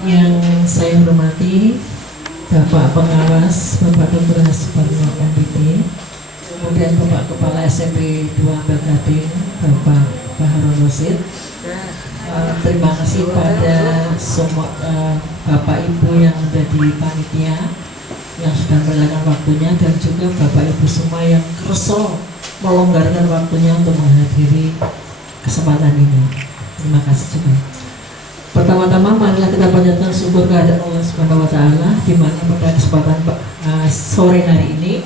Yang saya hormati Bapak Pengawas, Bapak Dr. Hasparno MPD, kemudian Bapak Kepala SMP 2 Ampel Gading, Bapak Baharun Rosid. Terima kasih pada semua Bapak Ibu yang menjadi panitia yang sudah merelakan waktunya, dan juga Bapak Ibu semua yang kerso melonggarkan waktunya untuk menghadiri kesempatan ini. Terima kasih juga. Pertama-tama marilah kita panjatkan syukur kehadirat Allah Subhanahu wa taala, di mana pada kesempatan sore hari ini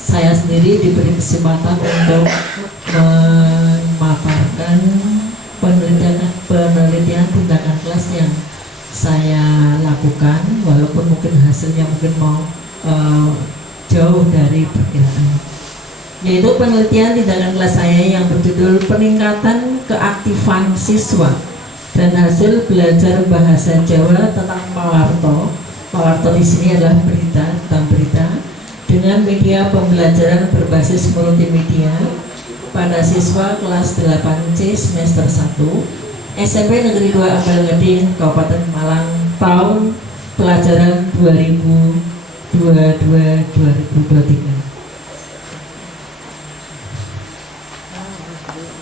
saya sendiri diberi kesempatan untuk memaparkan penelitian tindakan kelas yang saya lakukan, walaupun mungkin hasilnya mungkin mau jauh dari perkiraan, yaitu penelitian tindakan kelas saya yang berjudul peningkatan keaktifan siswa dan hasil belajar bahasa Jawa tentang Pawarto. Pawarto di sini adalah berita tentang berita dengan media pembelajaran berbasis multimedia pada siswa kelas 8C semester 1 SMP Negeri 2 Ampel Gading, Kabupaten Malang, tahun pelajaran 2022-2023.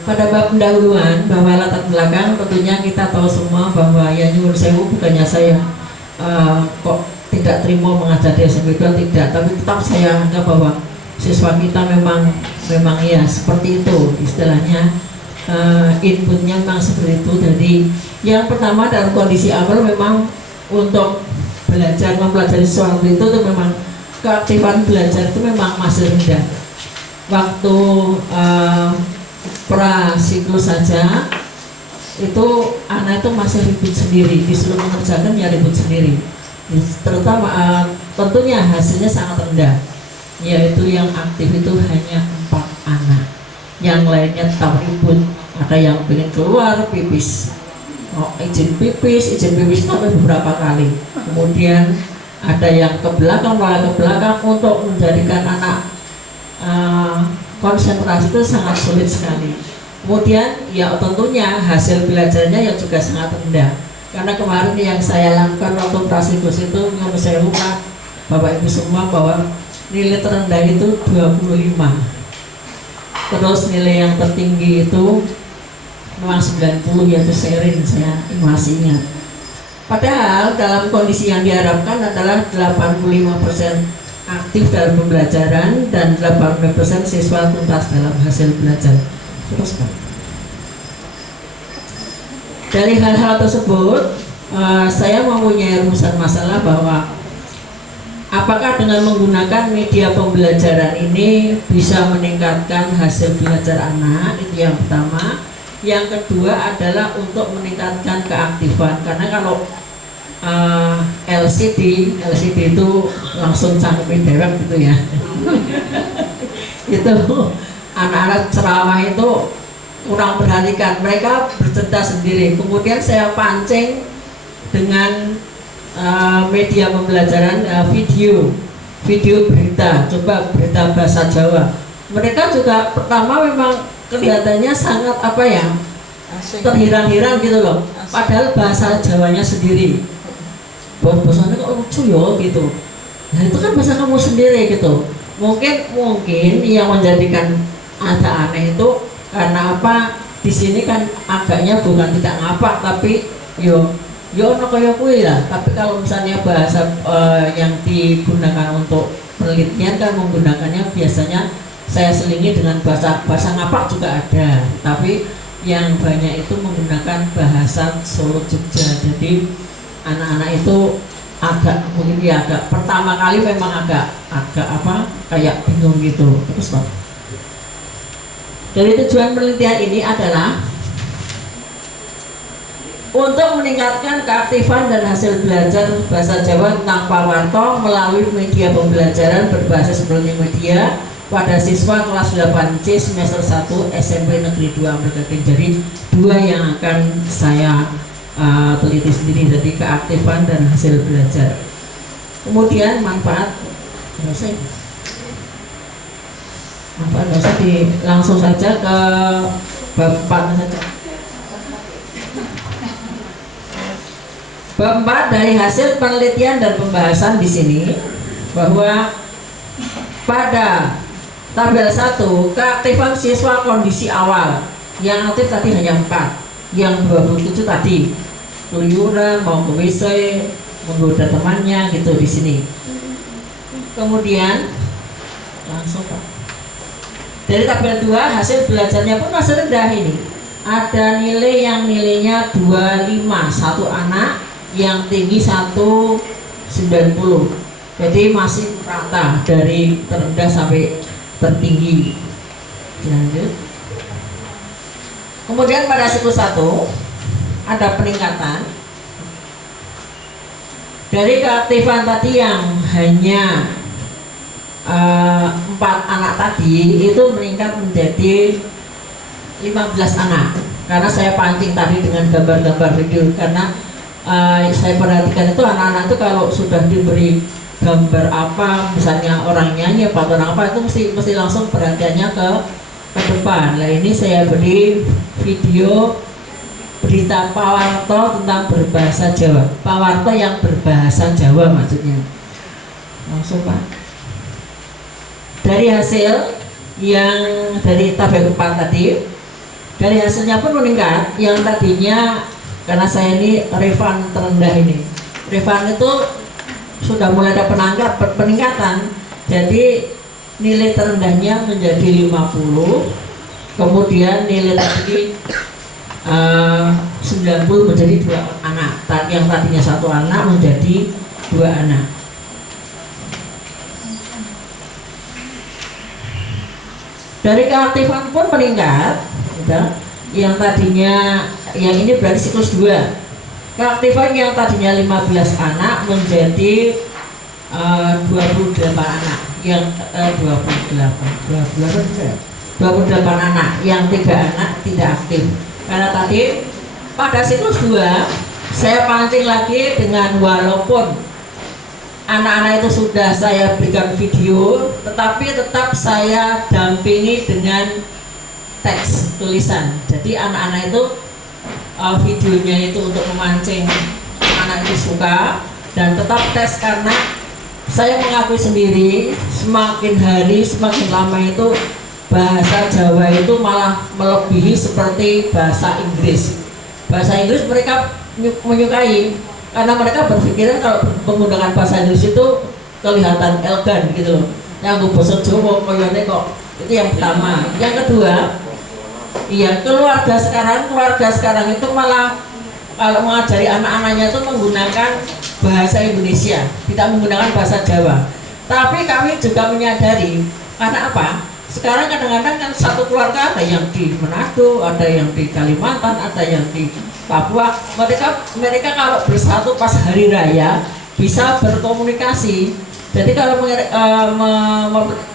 Pada bab pendahuluan bahwa latar belakang, tentunya kita tahu semua bahwa ya nyuwun sewu, bukannya saya kok tidak terima mengajar di SMP 2, tidak, tapi tetap saya anggap bahwa siswa kita memang ya seperti itu istilahnya, inputnya memang seperti itu. Jadi yang pertama dalam kondisi awal memang untuk mempelajari sesuatu itu tuh memang keaktifan belajar itu memang masih rendah. Waktu pra-siklus saja itu anak itu masih ribut sendiri, disuruh mengerjakan ya ribut sendiri, terutama tentunya hasilnya sangat rendah, yaitu yang aktif itu hanya 4 anak, yang lainnya tetap ribut. Ada yang ingin keluar pipis, izin pipis sampai beberapa kali, kemudian ada yang ke belakang untuk menjadikan anak konsentrasi itu sangat sulit sekali. Kemudian ya tentunya hasil belajarnya yang juga sangat rendah, karena kemarin yang saya lakukan waktu prasikus itu saya buka Bapak Ibu semua bahwa nilai terendah itu 25, terus nilai yang tertinggi itu memang 90, yaitu serin, saya masih ingat. Padahal dalam kondisi yang diharapkan adalah 85% aktif dalam pembelajaran dan 80% siswa tuntas dalam hasil belajar. Terus Pak, dari hal-hal tersebut saya mempunyai rumusan masalah bahwa apakah dengan menggunakan media pembelajaran ini bisa meningkatkan hasil belajar anak, itu yang pertama. Yang kedua adalah untuk meningkatkan keaktifan, karena kalau LCD itu langsung cangkepin dewek gitu ya. Itu anak-anak ceramah itu kurang perhatikan, mereka bercerita sendiri. Kemudian saya pancing dengan media pembelajaran video berita, coba berita bahasa Jawa. Mereka juga pertama memang kelihatannya sangat terhiran-hiran gitu loh, padahal bahasa Jawanya sendiri. Bahasanya kok lucu ya gitu. Nah itu kan bahasa kamu sendiri gitu. Mungkin yang menjadikan ada aneh itu karena apa? Di sini kan agaknya bukan tidak ngapak, tapi yo ono kaya kuwi lah. Tapi kalau misalnya bahasa yang digunakan untuk penelitian kan menggunakannya biasanya saya selingi dengan bahasa ngapak juga ada. Tapi yang banyak itu menggunakan bahasa Solo Jogja. Jadi anak-anak itu agak pertama kali memang agak kayak bingung gitu. Terus Pak, dari tujuan penelitian ini adalah untuk meningkatkan keaktifan dan hasil belajar bahasa Jawa tentang Pawarto melalui media pembelajaran berbasis multimedia pada siswa kelas 8C semester 1 SMP Negeri 2 Ampel Gading. Jadi 2 yang akan saya teliti sendiri, dari keaktifan dan hasil belajar. Kemudian manfaat langsung saja ke bab 4 saja. Keempat, dari hasil penelitian dan pembahasan di sini bahwa pada tabel 1 keaktifan siswa kondisi awal yang aktif tadi hanya 4, yang 27 tadi keluyuran, mau ke WC, menggoda temannya gitu di sini. Kemudian langsung Pak. Dari tabel 2 hasil belajarnya pun masih rendah ini. Ada nilai yang nilainya 25, satu anak yang tinggi 190. Jadi masih rata dari terendah sampai tertinggi. Lanjut. Kemudian pada siklus 1 ada peningkatan dari keaktifan tadi yang hanya 4 anak tadi itu meningkat menjadi 15 anak, karena saya pancing tadi dengan gambar-gambar video, karena saya perhatikan itu anak-anak itu kalau sudah diberi gambar apa, misalnya orang nyanyi apa orang apa, itu mesti langsung perhatiannya ke depan. Nah ini saya beri video berita Pak Warto tentang berbahasa Jawa, Pak Warto yang berbahasa Jawa maksudnya. Langsung Pak. Dari hasil yang dari tabel 4 tadi, dari hasilnya pun meningkat. Yang tadinya, karena saya ini Revan terendah ini, Revan itu sudah mulai ada peningkatan, jadi nilai terendahnya menjadi 50, kemudian nilai tadi 90 menjadi 2 anak, yang tadinya 1 anak menjadi 2 anak. Dari keaktifan pun meningkat, yang tadinya, yang ini berarti siklus 2, keaktifan yang tadinya 15 anak menjadi 28 anak, yang 28 anak, yang 3 anak tidak aktif. Karena tadi pada siklus 2 saya pancing lagi dengan, walaupun anak-anak itu sudah saya berikan video, tetapi tetap saya dampingi dengan teks tulisan. Jadi anak-anak itu videonya itu untuk memancing anak itu suka, dan tetap tes, karena saya mengakui sendiri semakin hari semakin lama itu bahasa Jawa itu malah melebihi seperti bahasa Inggris. Bahasa Inggris mereka menyukai, karena mereka berpikiran kalau menggunakan bahasa Inggris itu kelihatan elegan gitu loh. Yang bahasa Jawa koyone kok, itu yang pertama. Yang kedua, iya, keluarga sekarang itu malah kalau mengajari anak-anaknya itu menggunakan bahasa Indonesia, tidak menggunakan bahasa Jawa. Tapi kami juga menyadari, karena apa? Sekarang kadang-kadang kan satu keluarga, ada yang di Manado, ada yang di Kalimantan, ada yang di Papua. Mereka kalau bersatu pas hari raya bisa berkomunikasi. Jadi kalau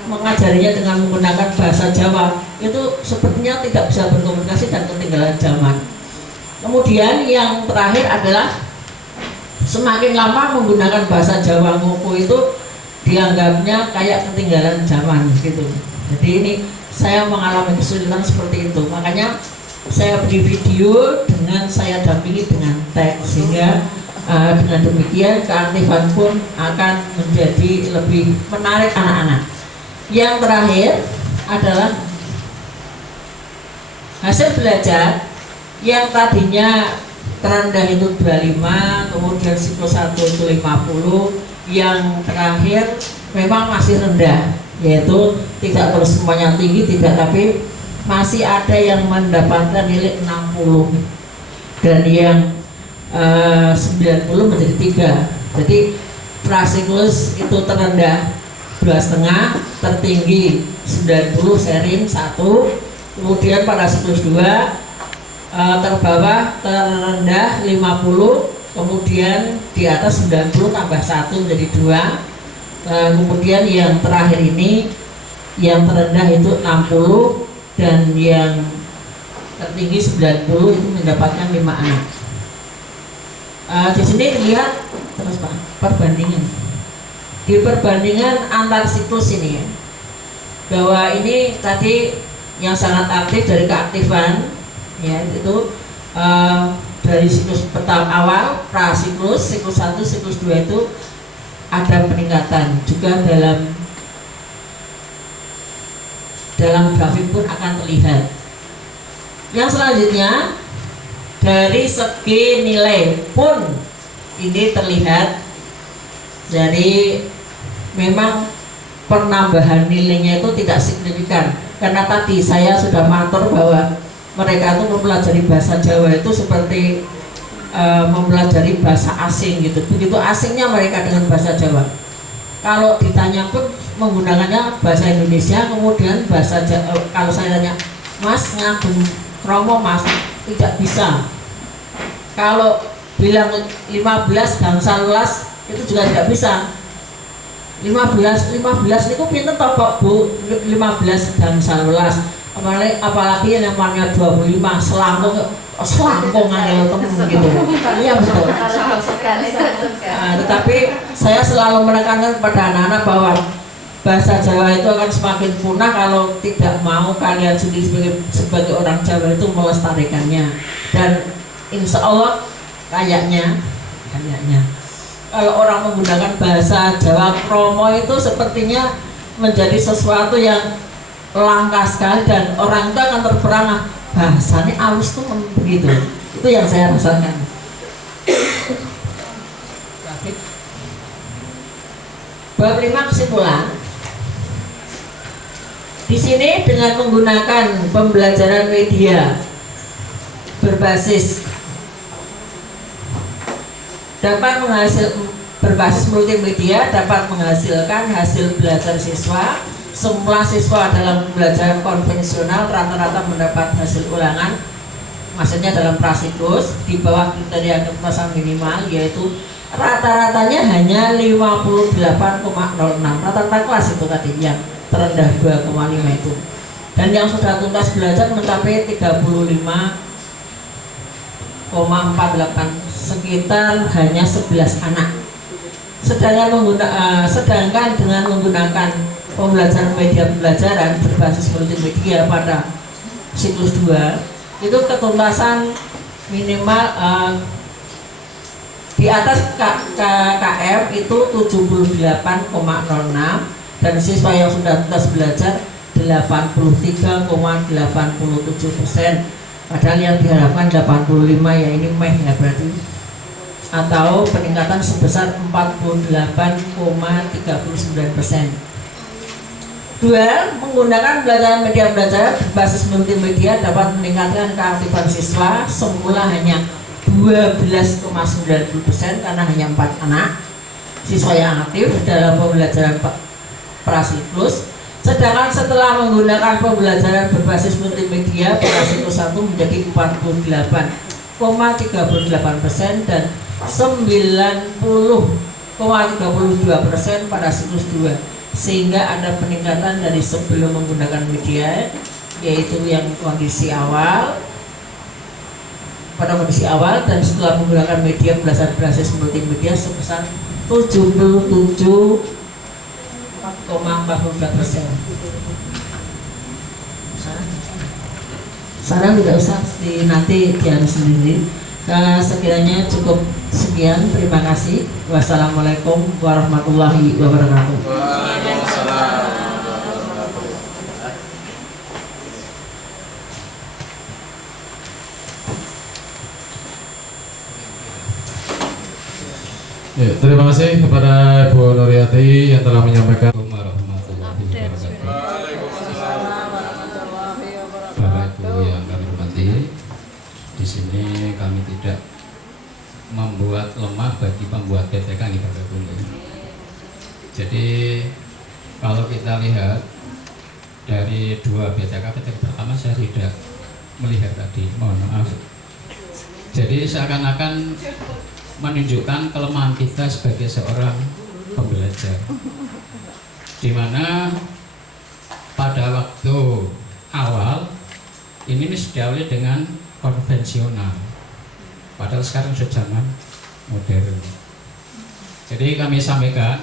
mengajarinya dengan menggunakan bahasa Jawa itu sepertinya tidak bisa berkomunikasi dan ketinggalan zaman. Kemudian yang terakhir adalah semakin lama menggunakan bahasa Jawa Ngoko itu dianggapnya kayak ketinggalan zaman gitu. Jadi ini saya mengalami kesulitan seperti itu. Makanya saya beri video dengan saya dampingi dengan teks, sehingga dengan demikian keaktifan pun akan menjadi lebih menarik anak-anak. Yang terakhir adalah hasil belajar yang tadinya terendah itu 25, kemudian siklus 1 itu 50, yang terakhir memang masih rendah, yaitu tidak terus semuanya tinggi, tidak, tapi masih ada yang mendapatkan nilai 60 dan yang 90 menjadi 3. Jadi prasiklus itu terendah 2,5, tertinggi 90 serin 1, kemudian pada siklus 2 terbawah terendah 50, kemudian di atas 90 tambah 1 menjadi 2, kemudian yang terakhir ini yang terendah itu 60 dan yang tertinggi 90 itu mendapatkan 5 anak. Di sini lihat terus Pak, perbandingan. Di perbandingan antar siklus ini ya, bahwa ini tadi yang sangat aktif dari keaktifan ya itu dari siklus pertama awal, prasiklus, siklus 1, siklus 2 itu ada peningkatan. Juga dalam grafik pun akan terlihat. Yang selanjutnya dari segi nilai pun ini terlihat, jadi memang penambahan nilainya itu tidak signifikan, karena tadi saya sudah matur bahwa mereka itu mempelajari bahasa Jawa itu seperti mempelajari bahasa asing gitu. Begitu asingnya mereka dengan bahasa Jawa. Kalau ditanya pun menggunakannya bahasa Indonesia, kemudian bahasa Jawa. Kalau saya tanya, Mas ngagem kromo Mas, tidak bisa. Kalau bilang 15 gangsal welas itu juga tidak bisa. 15 itu pinter toh kok Bu, 15 gangsal welas. Apalagi yang namanya 25 selangkung angel temen gitu. Iya betul. Tetapi saya selalu menekankan kepada anak-anak bahwa bahasa Jawa itu akan semakin punah kalau tidak mau kalian sendiri sebagai orang Jawa itu melestarikannya. Dan insya Allah kayaknya kalau orang menggunakan bahasa Jawa kromo itu sepertinya menjadi sesuatu yang langka sekali, dan orang itu akan terperangah bahasanya halus tuh begitu. Itu yang saya rasakan. Bab 5 kesimpulan. Di sini dengan menggunakan pembelajaran media berbasis berbasis multimedia dapat menghasilkan hasil belajar siswa. Semua siswa dalam pembelajaran konvensional rata-rata mendapat hasil ulangan, maksudnya dalam prasiklus di bawah kriteria kepuasan minimal, yaitu rata-ratanya hanya 58,06. Rata-rata kelas itu tadi, yang terendah 2,5 itu. Dan yang sudah tuntas belajar mencapai 35,48, sekitar hanya 11 anak. Sedangkan dengan menggunakan pembelajaran media pembelajaran berbasis multimedia pada siklus 2 itu ketuntasan minimal di atas KKM itu 78,06, dan siswa yang sudah tuntas belajar 83,87%. Padahal yang diharapkan 85, ya ini meh ya berarti, atau peningkatan sebesar 48,39%. 2. Menggunakan pembelajaran media pembelajaran berbasis multimedia dapat meningkatkan keaktifan siswa. Semula hanya 12,90% karena hanya 4 anak siswa yang aktif dalam pembelajaran prasiklus. Sedangkan setelah menggunakan pembelajaran berbasis multimedia, prasiklus 1 menjadi 48,38% dan 90,32% pada siklus 2. Sehingga ada peningkatan dari sebelum menggunakan media, yaitu yang kondisi awal, pada kondisi awal, dan setelah menggunakan media belajar berbasis multimedia sebesar 77,42%. Saran tidak usah nanti dianu sendiri. Sekiranya cukup sekian, terima kasih. Wassalamualaikum warahmatullahi wabarakatuh. Ya, terima kasih kepada Ibu Nuriyati yang telah menyampaikan. Bapak Ibu yang kami hormati, di sini kami tidak membuat lemah bagi pembuat PTK nih Bapak Ibu. Jadi kalau kita lihat dari 2 PTK pertama saya tidak melihat tadi, mohon maaf. Jadi seakan-akan menunjukkan kelemahan kita sebagai seorang pembelajar, di mana pada waktu awal ini diawali dengan konvensional, padahal sekarang sudah zaman modern. Jadi kami sampaikan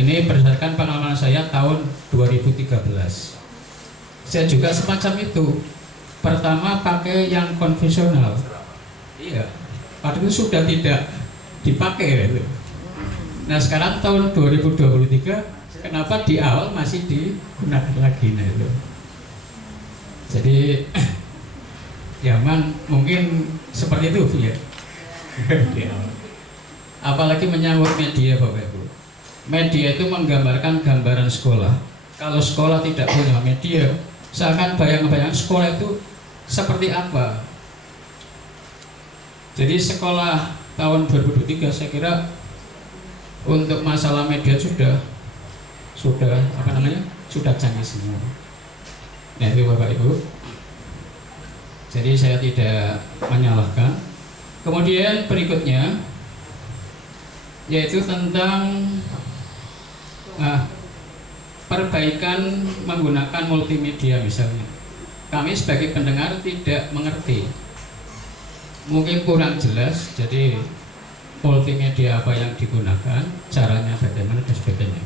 ini berdasarkan pengalaman saya tahun 2013. Saya juga semacam itu. Pertama pakai yang konvensional, Iya, waktu itu sudah tidak dipakai gitu. Nah sekarang tahun 2023 kenapa di awal masih digunakan lagi nah itu. Jadi zaman mungkin seperti itu ya. Apalagi menyangkut media Bapak Ibu. Media itu menggambarkan gambaran sekolah. Kalau sekolah tidak punya media, seakan bayang-bayang sekolah itu seperti apa. Jadi sekolah tahun 2023 saya kira untuk masalah media sudah sudah canggih semua. Nah itu Bapak Ibu. Jadi saya tidak menyalahkan. Kemudian berikutnya yaitu tentang perbaikan menggunakan multimedia misalnya. Kami sebagai pendengar tidak mengerti, mungkin kurang jelas. Jadi multimedia apa yang digunakan, caranya bagaimana dan sebagainya.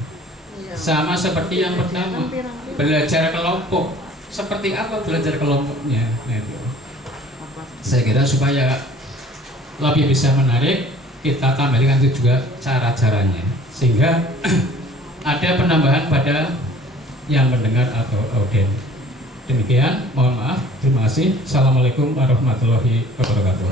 Sama seperti yang pertama, belajar kelompok. Seperti apa belajar kelompoknya? Nah, itu. Saya kira supaya lebih bisa menarik, kita tambahkan itu juga cara-caranya, sehingga ada penambahan pada yang mendengar atau audien. Demikian, mohon maaf, terima kasih. Assalamualaikum warahmatullahi wabarakatuh.